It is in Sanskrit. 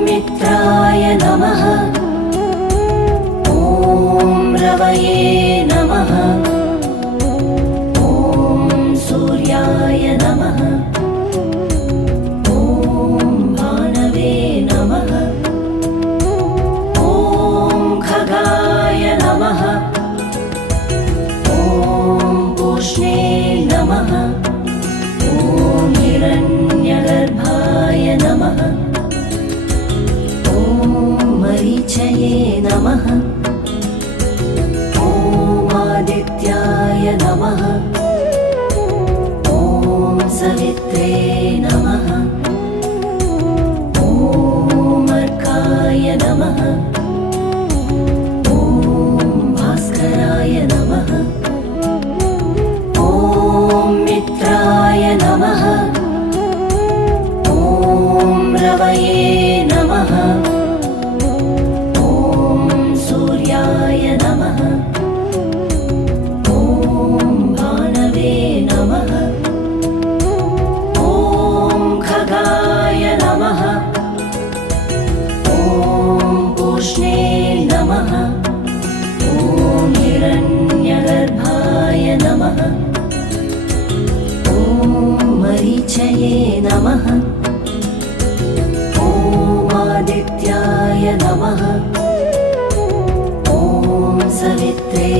मित्राय नमः। ॐ रवये नमः। ॐ सूर्याय नमः। ॐ भानवे नमः। ॐ खगाय नमः। ॐ पूष्णे नमः। ॐ हिरण्यगर्भाय नमः। ॐ मरीचये नमः। ॐ आदित्याय नमः। ॐ सवित्रे नमः। ॐ अर्काय नमः। ॐ भास्कराय नमः। ॐ मित्राय नमः। ॐ रवये नमः। ॐ सूर्याय नमः। ॐ भानवे नमः। ॐ खगाय नमः। ॐ पूष्णे नमः। ॐ हिरण्यगर्भाय नमः। ॐ मरीचये नमः। ॐ आदित्याय नमः। ॐ सवित्रे